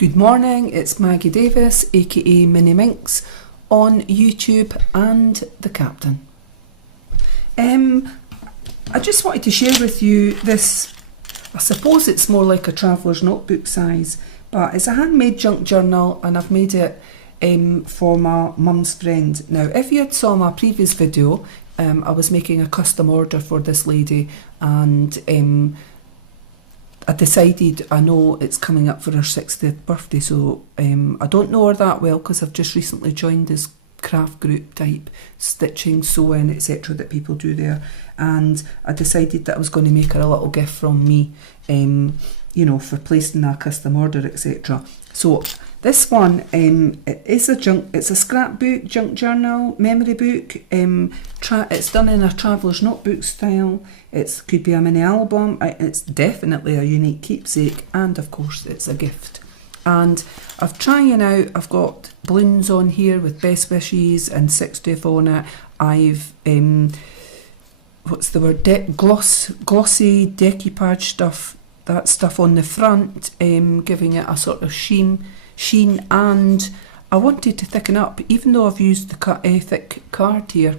Good morning, it's Maggie Davis, aka Minnie Minx, on YouTube and the Captain. I just wanted to share with you this, I suppose it's more like a traveller's notebook size, but it's a handmade junk journal and I've made it for my mum's friend. Now, if you had saw my previous video, I was making a custom order for this lady, and I decided, I know it's coming up for her 60th birthday, so I don't know her that well because I've just recently joined this craft group type stitching, sewing, etc. that people do there, and I decided that I was going to make her a little gift from me, you know, for placing a custom order, etc. So this one, it's a scrapbook, junk journal, memory book. It's done in a traveller's notebook style. It could be a mini album. It's definitely a unique keepsake, and of course it's a gift. And I've got balloons on here with best wishes and 60th on it. I've what's the word? Glossy decoupage stuff. That stuff on the front, giving it a sort of sheen, and I wanted to thicken up, even though I've used the thick card here.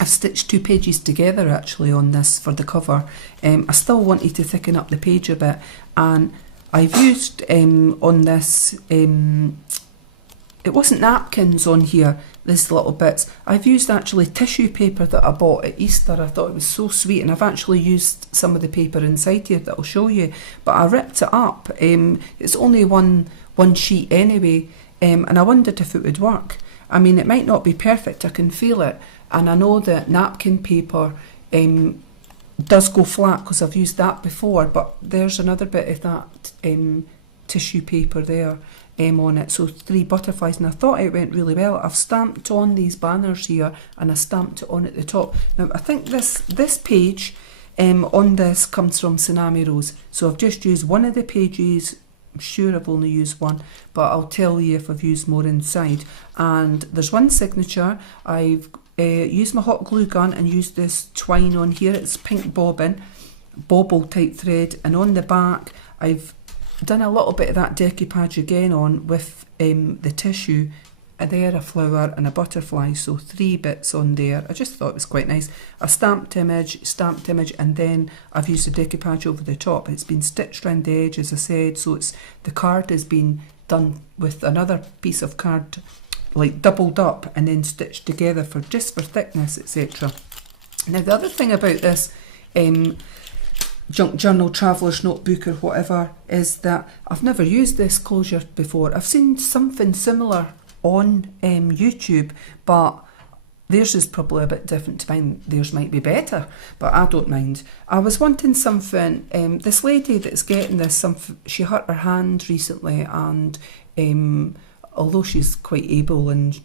I've stitched 2 pages together actually on this for the cover. I still wanted to thicken up the page a bit, and I've used on this, it wasn't napkins on here, these little bits. I've used actually tissue paper that I bought at Easter. I thought it was so sweet, and I've actually used some of the paper inside here that I'll show you, but I ripped it up. It's only one sheet anyway, and I wondered if it would work. I mean, it might not be perfect, I can feel it, and I know that napkin paper does go flat because I've used that before, but there's another bit of that tissue paper there on it, so 3 butterflies, and I thought it went really well. I've stamped on these banners here, and I stamped it on at the top. Now I think this page on this comes from Tsunami Rose, so I've just used one of the pages. I'm sure I've only used one, but I'll tell you if I've used more inside. And there's one signature. I've used my hot glue gun and used this twine on here. It's pink bobble type thread, and on the back I've done a little bit of that decoupage again on with the tissue, and there a flower and a butterfly, so 3 bits on there. I just thought it was quite nice. A stamped image, and then I've used the decoupage over the top. It's been stitched around the edge, as I said, so the card has been done with another piece of card, like doubled up and then stitched together for thickness, etc. Now the other thing about this junk journal, traveller's notebook or whatever, is that I've never used this closure before. I've seen something similar on YouTube, but theirs is probably a bit different to mine. Theirs might be better, but I don't mind. I was wanting something, this lady that's getting this, she hurt her hand recently, and although she's quite able and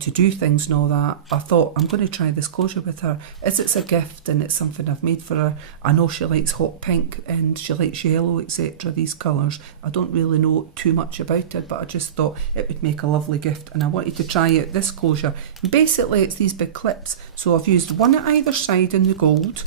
to do things and all that, I thought I'm going to try this closure with her. It's a gift, and it's something I've made for her. I know she likes hot pink and she likes yellow, etc., these colours. I don't really know too much about it, but I just thought it would make a lovely gift, and I wanted to try out this closure. Basically it's these big clips, so I've used one at either side in the gold.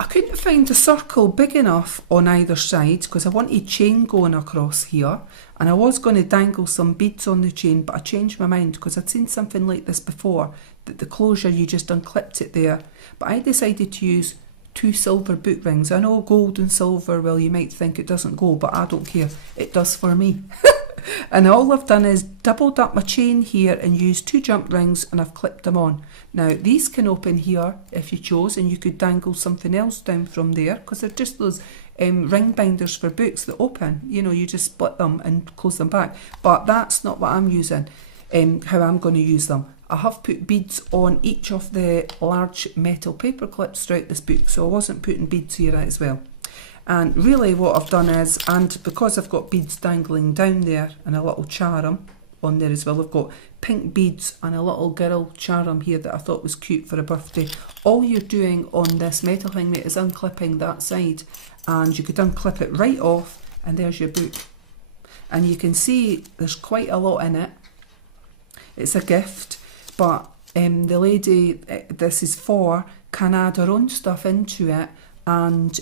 I couldn't find a circle big enough on either side because I wanted chain going across here, and I was going to dangle some beads on the chain, but I changed my mind because I'd seen something like this before, that the closure you just unclipped it there, but I decided to use 2 silver book rings. I know gold and silver, well, you might think it doesn't go, but I don't care, it does for me. And all I've done is doubled up my chain here and used 2 jump rings, and I've clipped them on. Now these can open here if you chose, and you could dangle something else down from there, because they're just those ring binders for books that open. You know, you just split them and close them back. But that's not what I'm using, how I'm going to use them. I have put beads on each of the large metal paper clips throughout this book, so I wasn't putting beads here as well. And really what I've done is, and because I've got beads dangling down there and a little charm on there as well, I've got pink beads and a little girl charm here that I thought was cute for a birthday. All you're doing on this metal thing, mate, is unclipping that side, and you could unclip it right off, and there's your book. And you can see there's quite a lot in it. It's a gift, but the lady this is for can add her own stuff into it, and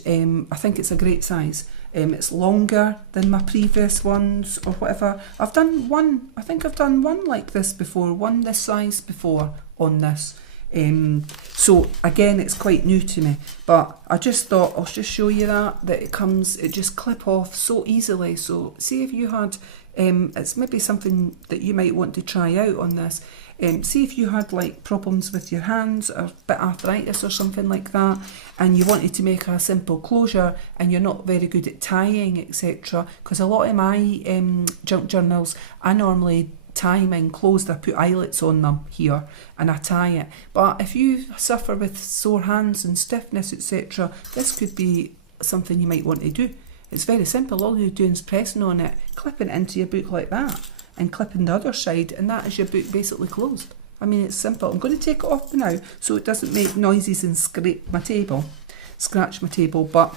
I think it's a great size. It's longer than my previous ones or whatever. I've done one, I think I've done one like this before, one this size before on this. So again, it's quite new to me, but I just thought I'll just show you that it just clip off so easily. So see if you had, it's maybe something that you might want to try out on this. See if you had like problems with your hands or a bit arthritis or something like that, and you wanted to make a simple closure and you're not very good at tying, etc. Because a lot of my junk journals, I normally tie mine closed. I put eyelets on them here and I tie it. But if you suffer with sore hands and stiffness, etc., this could be something you might want to do. It's very simple. All you're doing is pressing on it, clipping it into your book like that, and clipping the other side, and that is your book basically closed. I mean, it's simple. I'm going to take it off now so it doesn't make noises and scratch my table. But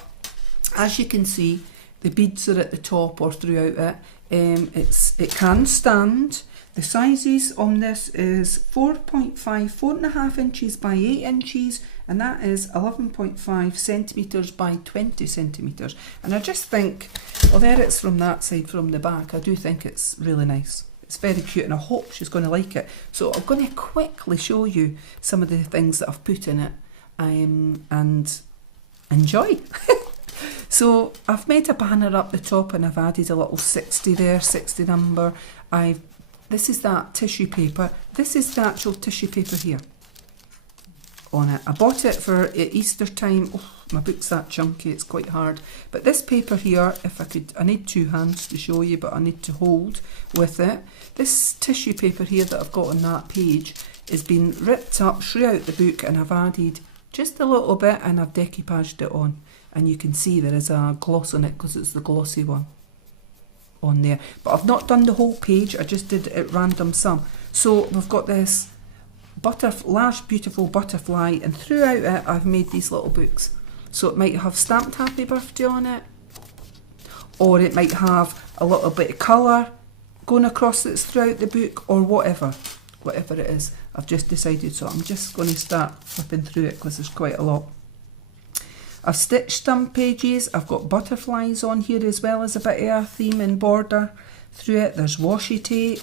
as you can see, the beads are at the top or throughout it. It can stand. The sizes on this is 4.5 inches by 8 inches, and that is 11.5 centimetres by 20 centimetres. And I just think, well, there it's from that side, from the back. I do think it's really nice. It's very cute, and I hope she's going to like it. So I'm going to quickly show you some of the things that I've put in it, and enjoy. So I've made a banner up the top, and I've added a little 60 there, 60 number. This is that tissue paper. This is the actual tissue paper here on it. I bought it for Easter time. Oh, my book's that chunky, it's quite hard. But this paper here, if I could, I need two hands to show you, but I need to hold with it. This tissue paper here that I've got on that page has been ripped up throughout the book, and I've added just a little bit, and I've decoupaged it on. And you can see there is a gloss on it because it's the glossy one on there. But I've not done the whole page, I just did it at random some. So we've got this large beautiful butterfly, and throughout it I've made these little books. So it might have stamped happy birthday on it, or it might have a little bit of colour going across that's throughout the book, or whatever it is. I've just decided, so I'm just going to start flipping through it because there's quite a lot. I've stitched some pages. I've got butterflies on here as well as a bit of a theme and border through it. There's washi tape,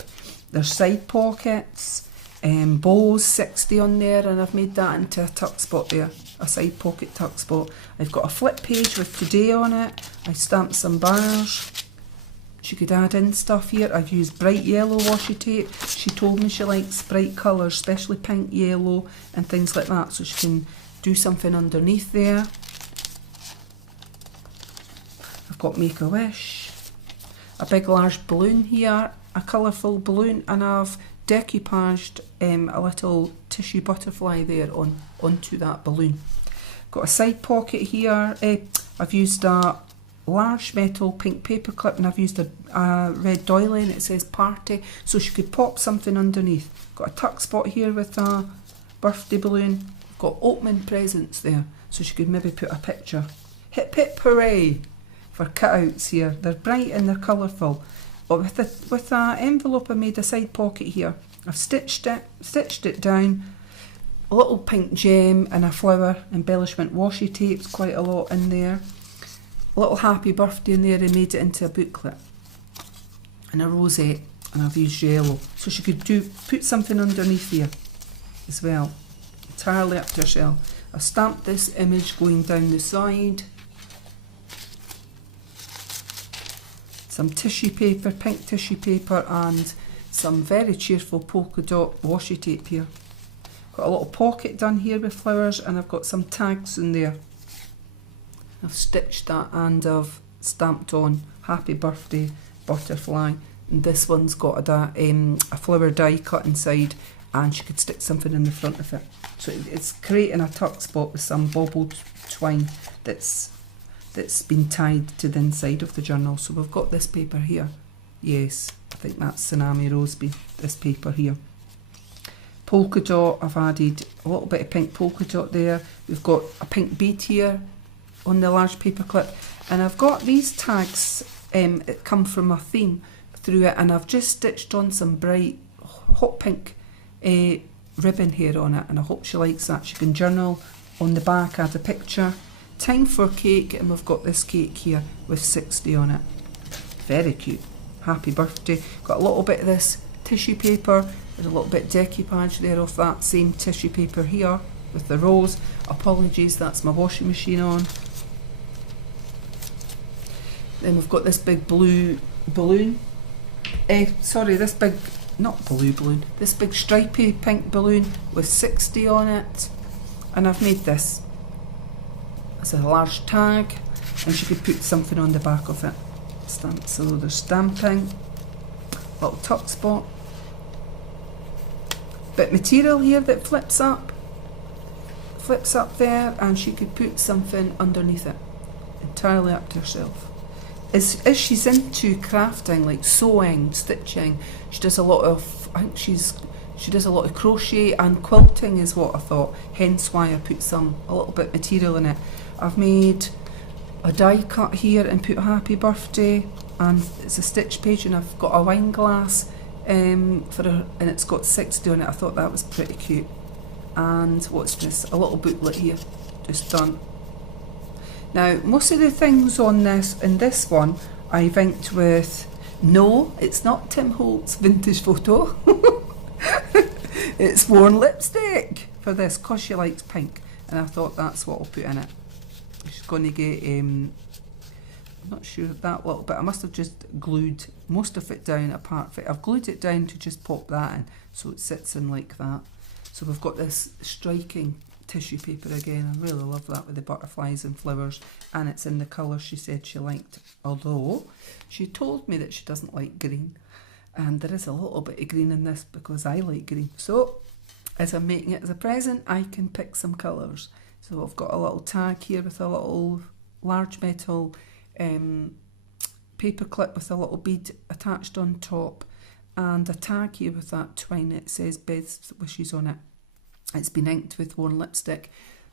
there's side pockets, bows 60 on there, and I've made that into a tuck spot there, a side pocket tuck spot. I've got a flip page with today on it. I stamped some bars. She could add in stuff here. I've used bright yellow washi tape. She told me she likes bright colours, especially pink, yellow and things like that, so she can do something underneath there. I've got Make-A-Wish, a big large balloon here, a colourful balloon, and I've decoupaged a little tissue butterfly there onto that balloon. Got a side pocket here. I've used a large metal pink paper clip, and I've used a red doily, and it says party, so she could pop something underneath. Got a tuck spot here with a birthday balloon. Got opening presents there, so she could maybe put a picture. Hip hip hooray for cutouts here. They're bright and they're colourful. But with an envelope, I made a side pocket here. I've stitched it down. A little pink gem and a flower embellishment washi tapes, quite a lot in there. A little happy birthday in there, and made it into a booklet. And a rosette, and I've used yellow. So she could put something underneath here as well. Entirely up to herself. I've stamped this image going down the side. Some tissue paper, pink tissue paper, and some very cheerful polka dot washi tape here. Got a little pocket done here with flowers, and I've got some tags in there. I've stitched that, and I've stamped on happy birthday butterfly, and this one's got a flower die cut inside, and she could stick something in the front of it. So it's creating a tuck spot with some bobbled twine that's been tied to the inside of the journal. So we've got this paper here. Yes, I think that's Tsunami Roseby, this paper here. Polka dot, I've added a little bit of pink polka dot there. We've got a pink bead here on the large paper clip, and I've got these tags that come from a theme through it, and I've just stitched on some bright hot pink ribbon here on it, and I hope she likes that. She can journal on the back, add a picture, Time for Cake, and we've got this cake here with 60 on it. Very cute. Happy birthday. Got a little bit of this tissue paper. There's a little bit decoupage there of that same tissue paper here with the rose. Apologies, that's my washing machine on. Then we've got this big blue balloon. This big, not blue balloon, this big stripy pink balloon with 60 on it. And I've made this as a large tag, and she could put something on the back of it. So there's stamping, little tuck spot, bit material here that flips up there, and she could put something underneath it. Entirely up to herself. As she's into crafting, like sewing, stitching, she does a lot of, I think she does a lot of crochet and quilting is what I thought, hence why I put a little bit of material in it. I've made a die cut here and put happy birthday, and it's a stitch page, and I've got a wine glass and it's got 60 on it. I thought that was pretty cute. And what's this? A little booklet here, just done. Now, most of the things on in this one, I've inked with, no, it's not Tim Holt's vintage photo. It's Worn Lipstick for this, because she likes pink. And I thought that's what I'll put in it. She's going to get, I'm not sure that little bit, I must have just glued most of it down apart from it. I've glued it down to just pop that in, so it sits in like that. So we've got this striking tissue paper again. I really love that with the butterflies and flowers, and it's in the colour she said she liked, although she told me that she doesn't like green, and there is a little bit of green in this because I like green. So as I'm making it as a present, I can pick some colours. So I've got a little tag here with a little large metal paper clip with a little bead attached on top, and a tag here with that twine. It says Beth's Wishes on it. It's been inked with Worn Lipstick.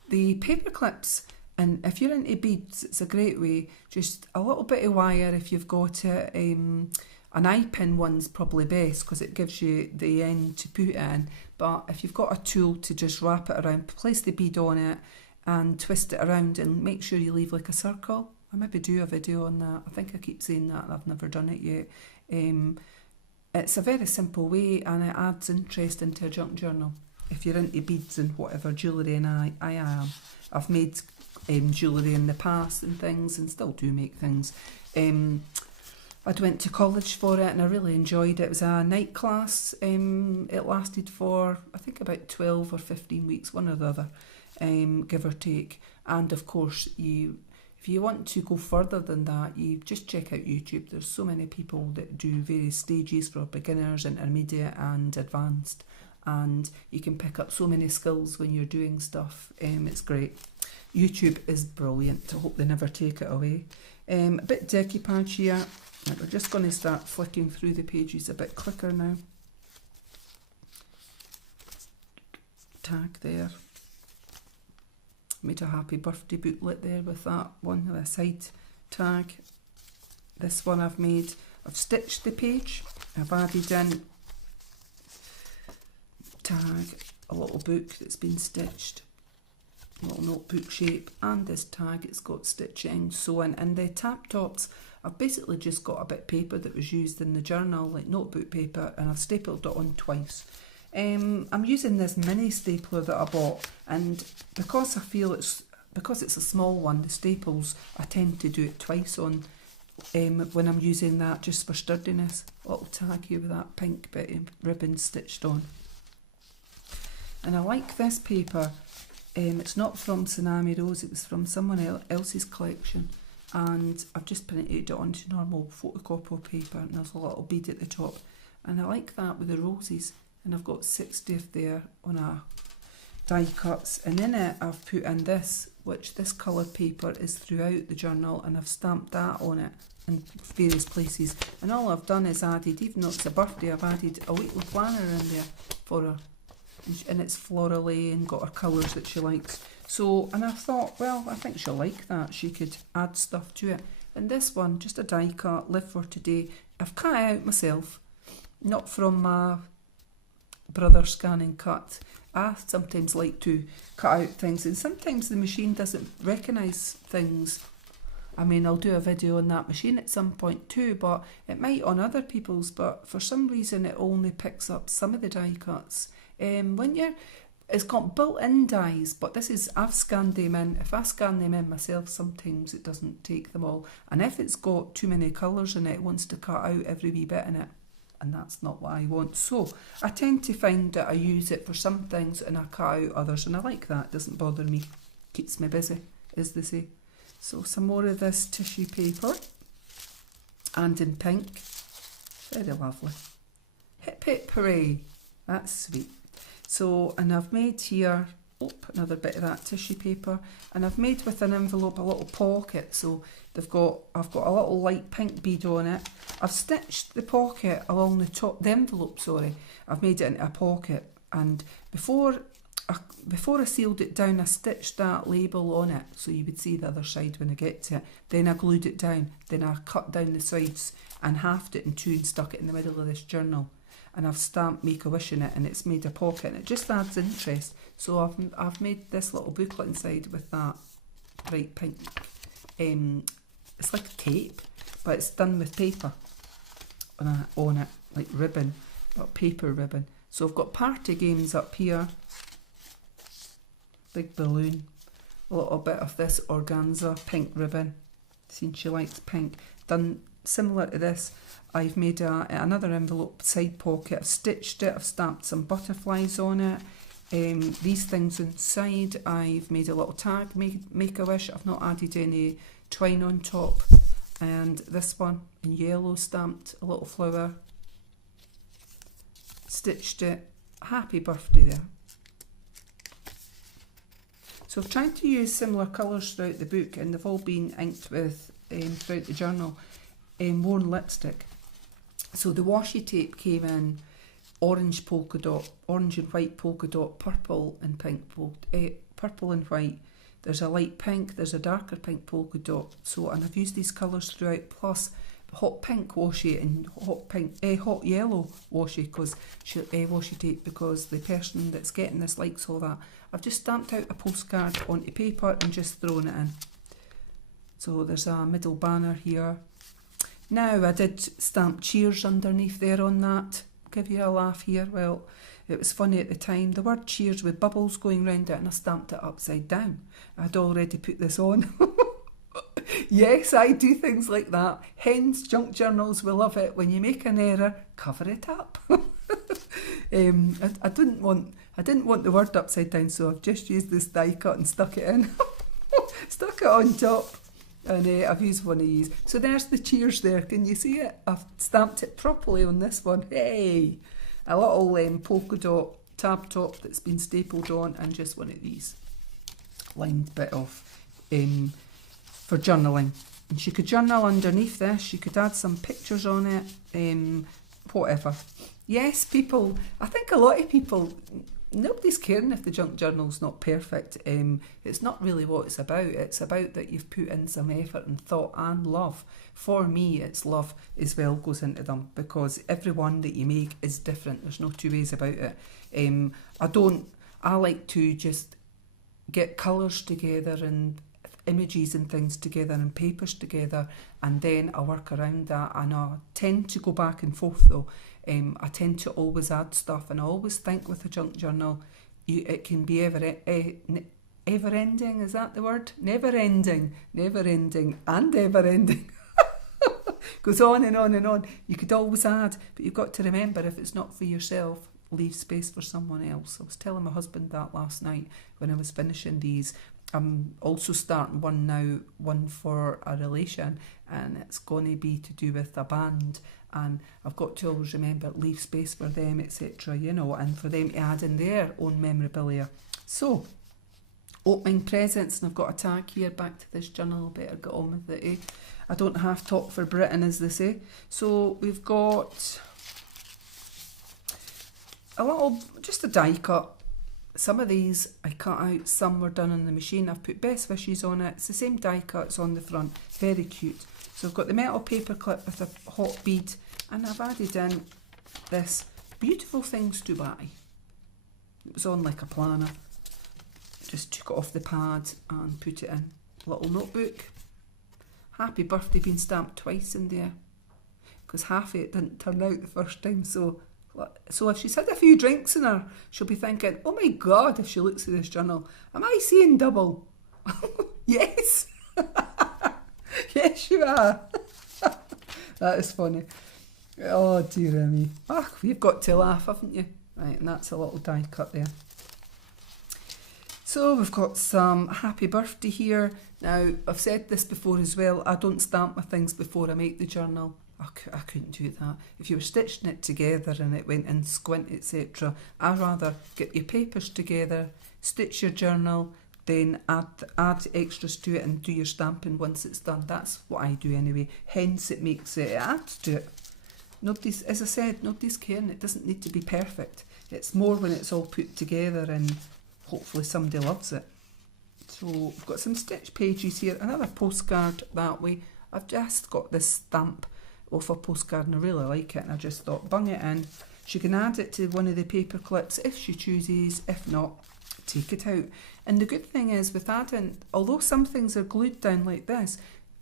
The paper clips, and if you're into beads, it's a great way. Just a little bit of wire if you've got it. An eye pin one's probably best because it gives you the end to put it in. But if you've got a tool to just wrap it around, place the bead on it and twist it around, and make sure you leave like a circle. I maybe do a video on that. I think I keep saying that and I've never done it yet. It's a very simple way, and it adds interest into a junk journal. If you're into beads and whatever jewellery, and I am. I've made jewellery in the past and things, and still do make things. I went to college for it and I really enjoyed it. It was a night class. It lasted for, I think, about 12 or 15 weeks, one or the other, give or take. And of course, if you want to go further than that, you just check out YouTube. There's so many people that do various stages for beginners, intermediate and advanced. And you can pick up so many skills when you're doing stuff. It's great. YouTube is brilliant. I hope they never take it away. A bit decoupage here. We're just going to start flicking through the pages a bit quicker now. Tag there. Made a happy birthday booklet there with that one, with a side tag. This one I've stitched the page. I've added in tag, a little book that's been stitched, a little notebook shape, and this tag, it's got stitching, sewing, and the tab tops, I've basically just got a bit of paper that was used in the journal, like notebook paper, and I've stapled it on twice. I'm using this mini stapler that I bought, and because I feel because it's a small one, the staples, I tend to do it twice on when I'm using that, just for sturdiness. A little tag here with that pink bit of ribbon stitched on. And I like this paper. It's not from Tsunami Rose, it was from someone else's collection. And I've just printed it onto normal photocopy paper, and there's a little bead at the top. And I like that with the roses. And I've got 60th there on a die cuts. And in it, I've put in this, which this coloured paper is throughout the journal, and I've stamped that on it in various places. And all I've done is added, even though it's a birthday, I've added a weekly planner in there for her. And it's florally and got her colours that she likes. So, and I thought, well, I think she'll like that. She could add stuff to it. And this one, just a die cut, live for today. I've cut it out myself, not from my brother scan and cut. I sometimes like to cut out things, and sometimes the machine doesn't recognise things. I mean, I'll do a video on that machine at some point too, but it might on other people's, but for some reason it only picks up some of the die cuts. It's got built-in dies, but I've scanned them in. If I scan them in myself, sometimes it doesn't take them all. And if it's got too many colours in it, it wants to cut out every wee bit in it. And that's not what I want. So I tend to find that I use it for some things and I cut out others, and I like that. It doesn't bother me. Keeps me busy, as they say. So some more of this tissue paper, and in pink. Very lovely. Hip hip hooray. That's sweet. So, and I've made here, another bit of that tissue paper, and I've made with an envelope a little pocket. So I've got a little light pink bead on it. I've stitched the pocket along the top, the envelope, sorry. I've made it into a pocket, and before I sealed it down, I stitched that label on it so you would see the other side when I get to it. Then I glued it down. Then I cut down the sides and halved it in two and stuck it in the middle of this journal. And I've stamped Make-A-Wish in it, and it's made a pocket, and it just adds interest. So I've made this little booklet inside with that bright pink. It's like a cape, but it's done with paper on it, like ribbon, but paper ribbon. So I've got party games up here. Big balloon, a little bit of this organza pink ribbon, since she likes pink. Done similar to this. I've made another envelope side pocket. I've stitched it. I've stamped some butterflies on it. These things inside, I've made a little tag, Make-A-Wish. I've not added any twine on top. And this one in yellow, stamped a little flower. Stitched it. Happy birthday there. So I've tried to use similar colours throughout the book, and they've all been inked with, throughout the journal, worn lipstick. So the washi tape came in orange polka dot, orange and white polka dot, purple and pink, purple and white. There's a light pink, there's a darker pink polka dot. So, and I've used these colours throughout, plus hot pink washi and hot yellow washi washi tape, because the person that's getting this likes all that. I've just stamped out a postcard onto paper and just thrown it in. So there's a middle banner here. Now I did stamp cheers underneath there on that. Give you a laugh here. Well, it was funny at the time. The word cheers with bubbles going round it, and I stamped it upside down. I'd already put this on. Yes, I do things like that. Hence, junk journals will love it. When you make an error, cover it up. I didn't want the word upside down, so I've just used this die cut and stuck it in. Stuck it on top, and I've used one of these. So there's the cheers there. Can you see it? I've stamped it properly on this one. Hey! A little polka dot tab top that's been stapled on, and just one of these lined bit of for journaling. And she could journal underneath this. She could add some pictures on it, whatever. Yes, people, I think a lot of people, nobody's caring if the junk journal's not perfect. It's not really what it's about. It's about that you've put in some effort and thought and love. For me, it's love as well goes into them, because every one that you make is different. There's no two ways about it. I like to just get colours together and images and things together and papers together, and then I work around that, and I tend to go back and forth though. I tend to always add stuff, and I always think with a junk journal, it can be ever ending, is that the word? Never ending and ever ending. Goes on and on and on. You could always add, but you've got to remember, if it's not for yourself, leave space for someone else. I was telling my husband that last night when I was finishing these. I'm also starting one now, one for a relation, and it's going to be to do with a band, and I've got to always remember, leave space for them, etc., you know, and for them to add in their own memorabilia. So, opening presents, and I've got a tag here, back to this journal, better get on with it, eh? I don't half talk for Britain, as they say. So, we've got just a die cut. Some of these I cut out, some were done on the machine. I've put best wishes on it. It's the same die cuts on the front. Very cute. So I've got the metal paper clip with a hot bead, and I've added in this beautiful things to buy. It was on like a planner. Just took it off the pad and put it in. Little notebook. Happy birthday being stamped twice in there. Because half of it didn't turn out the first time. So if she's had a few drinks in her, she'll be thinking, oh my God, if she looks at this journal, am I seeing double? Yes. Yes, you are. That is funny. Oh, dear me. Ah, you've got to laugh, haven't you? Right, and that's a little die cut there. So we've got some happy birthday here. Now, I've said this before as well, I don't stamp my things before I make the journal. I couldn't do that. If you were stitching it together and it went in squint, etc., I'd rather get your papers together, stitch your journal, then add extras to it and do your stamping once it's done. That's what I do anyway. Hence it makes it adds to it. Nobody's, as I said, nobody's caring. It doesn't need to be perfect. It's more when it's all put together and hopefully somebody loves it. So we've got some stitch pages here, another postcard that way. I've just got this stamp off a postcard and I really like it, and I just thought bung it in. She can add it to one of the paper clips if she chooses, if not, take it out. And the good thing is with adding, although some things are glued down like this,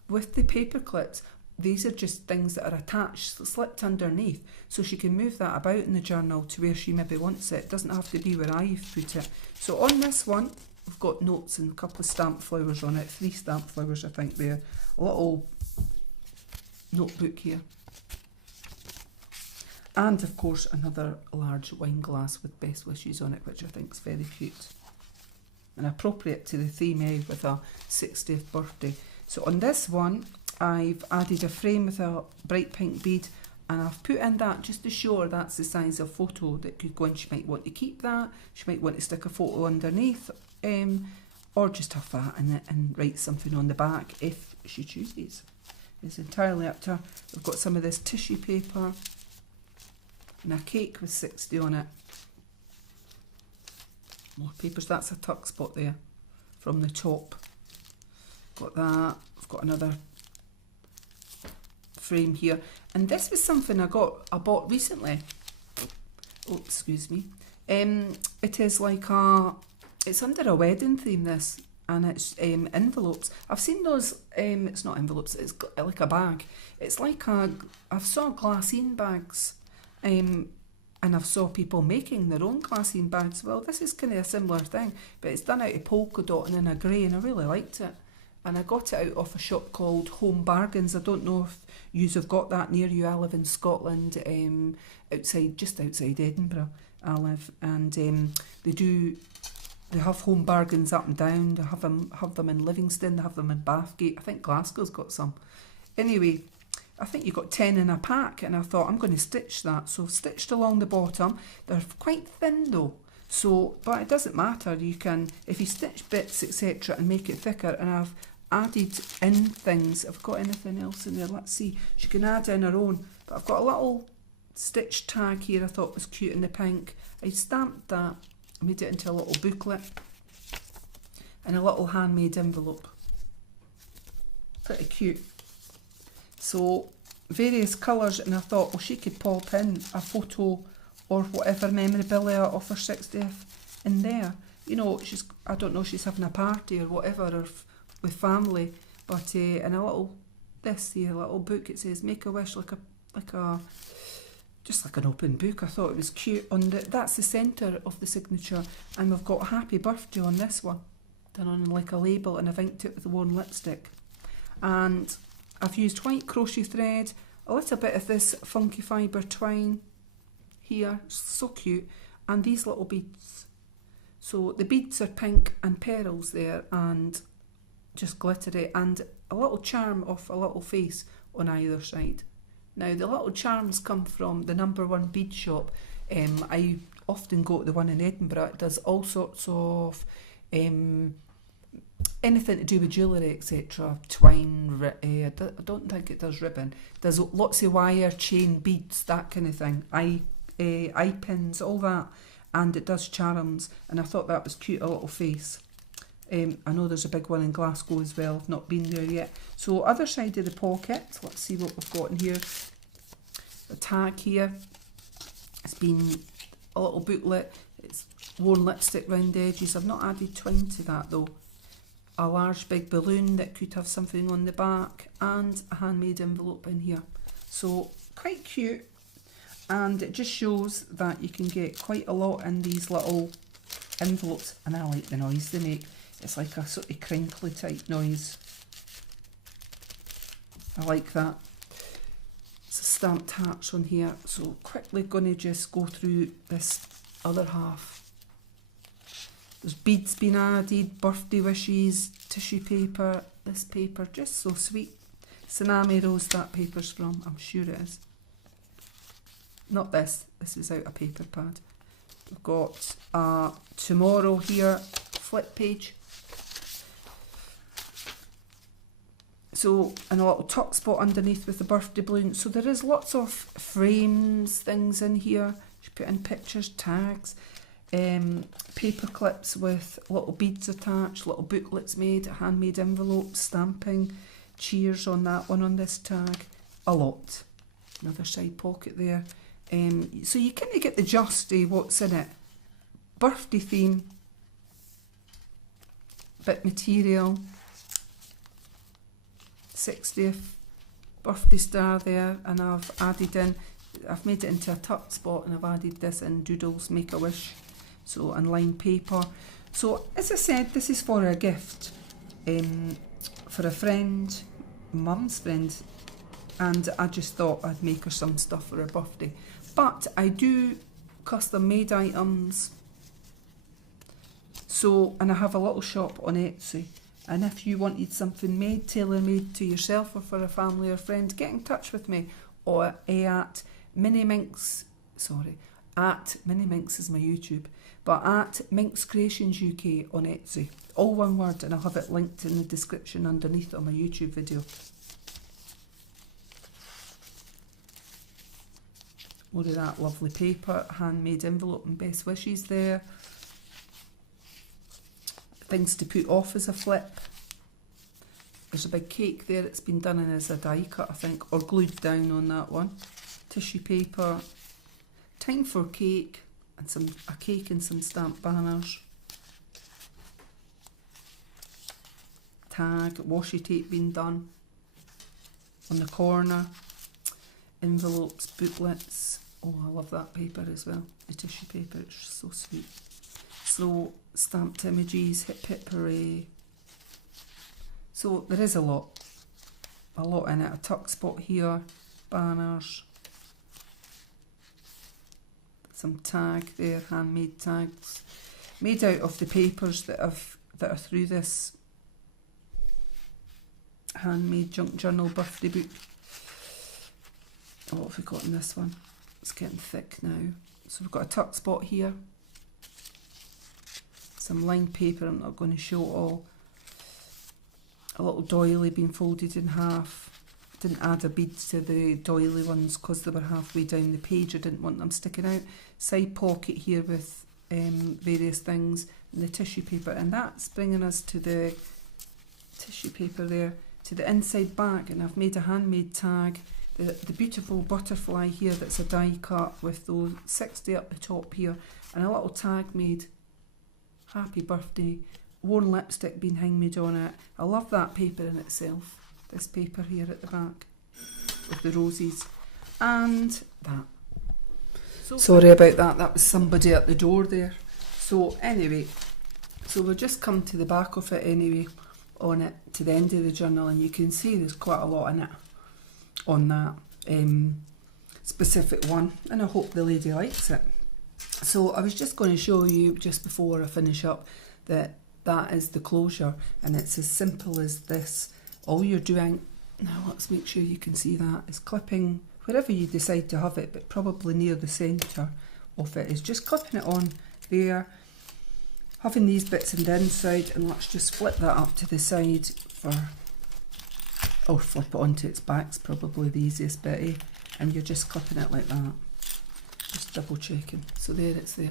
with the paper clips, these are just things that are attached, slipped underneath, so she can move that about in the journal to where she maybe wants it. It doesn't have to be where I've put it. So on this one, we've got notes and a couple of stamp flowers on it, 3 stamp flowers I think there, a little notebook here. And of course another large wine glass with best wishes on it, which I think is very cute. And appropriate to the theme with a 60th birthday. So on this one, I've added a frame with a bright pink bead, and I've put in that just to show her that's the size of photo that could go in. She might want to keep that, she might want to stick a photo underneath, or just have that in it and write something on the back if she chooses. It's entirely up to her. We've got some of this tissue paper and a cake with 60 on it. More papers, that's a tuck spot there from the top. Got that, I've got another frame here, and this was something I bought recently. Oh, excuse me. It is like it's under a wedding theme, this, and it's envelopes. I've seen those, it's not envelopes, it's like a bag. It's like I've saw glassine bags, and I've saw people making their own glassine bags. Well, this is kind of a similar thing, but it's done out of polka dot and in a grey, and I really liked it. And I got it out of a shop called Home Bargains. I don't know if yous have got that near you. I live in Scotland, just outside Edinburgh I live, and they have Home Bargains up and down. They have them in Livingston, they have them in Bathgate. I think Glasgow's got some. Anyway, I think you got 10 in a pack, and I thought I'm going to stitch that. So stitched along the bottom. They're quite thin though. So, but it doesn't matter. You can, if you stitch bits, etc., and make it thicker, and I've added in things. I've got anything else in there? Let's see. She can add in her own. But I've got a little stitch tag here I thought was cute in the pink. I stamped that, made it into a little booklet, and a little handmade envelope. Pretty cute. So, various colours, and I thought, well, she could pop in a photo or whatever memorabilia of her 60th in there. You know, I don't know, she's having a party or whatever, or with family, but in a little, this here, little book, it says, make a wish, just like an open book. I thought it was cute. That's the centre of the signature, and we've got happy birthday on this one, done on like a label, and I've inked it with worn lipstick. And I've used white crochet thread, a little bit of this funky fibre twine here, so cute, and these little beads. So the beads are pink and pearls there, and just glittery, and a little charm of a little face on either side. Now the little charms come from the #1 bead shop. I often go to the one in Edinburgh. It does all sorts of anything to do with jewellery, etc. Twine, I don't think it does ribbon. It does lots of wire, chain, beads, that kind of thing. Eye pins, all that, and it does charms, and I thought that was cute, a little face. I know there's a big one in Glasgow as well. I've not been there yet. So other side of the pocket, let's see what we've got in here. A tag here. It's been a little booklet. It's worn lipstick round the edges. I've not added twine to that though. A large big balloon that could have something on the back, and a handmade envelope in here. So quite cute, and it just shows that you can get quite a lot in these little envelopes, and I like the noise they make. It's like a sort of crinkly type noise. I like that. It's a stamped hatch on here, so quickly going to just go through this other half. There's beads being added, birthday wishes, tissue paper. This paper, just so sweet. Tsunami Rose, that paper's from, I'm sure it is. Not this, this is out a paper pad. We've got tomorrow here, flip page. So, and a little tuck spot underneath with the birthday balloon. So there is lots of frames, things in here. You put in pictures, tags. Paper clips with little beads attached, little booklets made, handmade envelopes, stamping, cheers on that one on this tag, a lot. Another side pocket there. So you kind of get the gist of what's in it. Birthday theme, bit material, 60th birthday star there, and I've made it into a tuck spot, and I've added this in doodles, make a wish. So, and lined paper. So, as I said, this is for a gift for a friend, mum's friend, and I just thought I'd make her some stuff for her birthday. But I do custom made items. So, and I have a little shop on Etsy. And if you wanted something made, tailor-made to yourself or for a family or friend, get in touch with me, or at Miniminx is my YouTube, but at Minx Creations UK on Etsy. All one word, and I'll have it linked in the description underneath on my YouTube video. More of that lovely paper, handmade envelope and best wishes there. Things to put off as a flip. There's a big cake there, it's been done in as a die cut, I think, or glued down on that one. Tissue paper. Time for cake, and a cake and some stamped banners. Tag, washi tape being done on the corner. Envelopes, booklets. Oh, I love that paper as well. The tissue paper, it's so sweet. So, stamped images, hip hip hooray. So there is a lot in it. A tuck spot here, banners. Some tag there, handmade tags, made out of the papers that are through this handmade junk journal birthday book. What have we got in this one? It's getting thick now. So we've got a tuck spot here, some lined paper, I'm not going to show it all. A little doily being folded in half. Didn't add a bead to the doily ones because they were halfway down the page. I didn't want them sticking out. Side pocket here with various things, and the tissue paper, and that's bringing us to the tissue paper there, to the inside back, and I've made a handmade tag. The beautiful butterfly here that's a die cut with those 60 up the top here, and a little tag made, happy birthday, worn lipstick being handmade on it. I love that paper in itself. This paper here at the back with the roses, and that. So sorry about that, that was somebody at the door there. So anyway, so we'll just come to the back of it anyway, on it, to the end of the journal, and you can see there's quite a lot in it on that specific one, and I hope the lady likes it. So I was just going to show you, just before I finish up, that is the closure, and it's as simple as this. All you're doing, now let's make sure you can see that, is clipping wherever you decide to have it, but probably near the centre of it, is just clipping it on there, having these bits on the inside, and let's just flip that up to the side flip it onto its back's probably the easiest bit, eh? And you're just clipping it like that, just double checking. So there, it's there.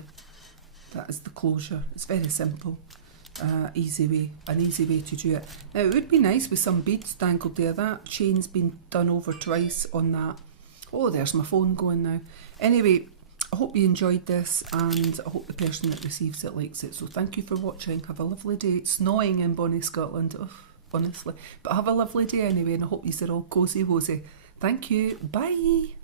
That is the closure. It's very simple. An easy way to do it. Now it would be nice with some beads dangled there. That chain's been done over twice on that. Oh, there's my phone going now. Anyway, I hope you enjoyed this, and I hope the person that receives it likes it. So thank you for watching. Have a lovely day. It's snowing in Bonnie, Scotland, honestly. But have a lovely day anyway, and I hope you are all cosy wozy. Thank you. Bye.